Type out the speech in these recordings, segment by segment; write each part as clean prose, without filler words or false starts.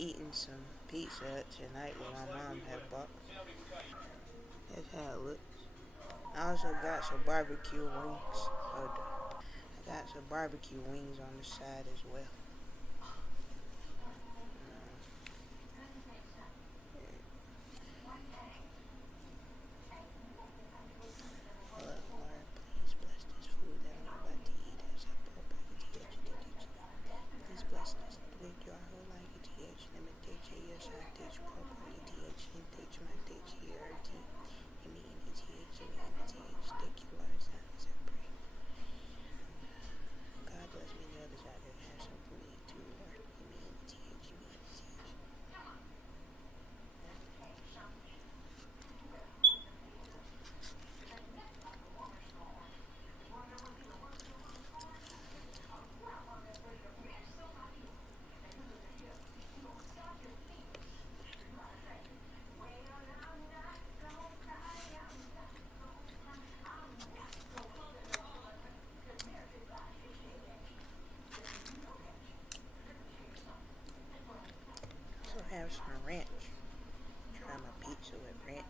eating some pizza tonight what my mom had bought. That's how it looks. I also got some barbecue wings. Hold on. I got some barbecue wings on the side as well. Lord, please bless this food that I'm about to eat as I pour back into your. Please bless this with your whole life, ETH, limitation, yes, I teach, proper, ETH, and teach my teach, ERT, and me, ETH, and me, ETH, thank you, Lord, as I pray. God bless me, the others out there that have something for me too, Lord, and me, ETH, and me, ETH. So have some ranch. Try my pizza with ranch.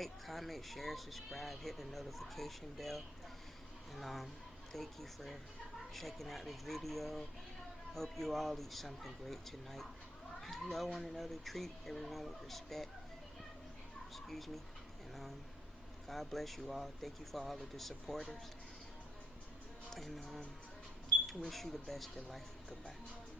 like, comment, share, subscribe, hit the notification bell. And thank you for checking out this video. Hope you all eat something great tonight. Love one another, treat everyone with respect. Excuse me. And God bless you all. Thank you for all of the supporters. And wish you the best in life. Goodbye.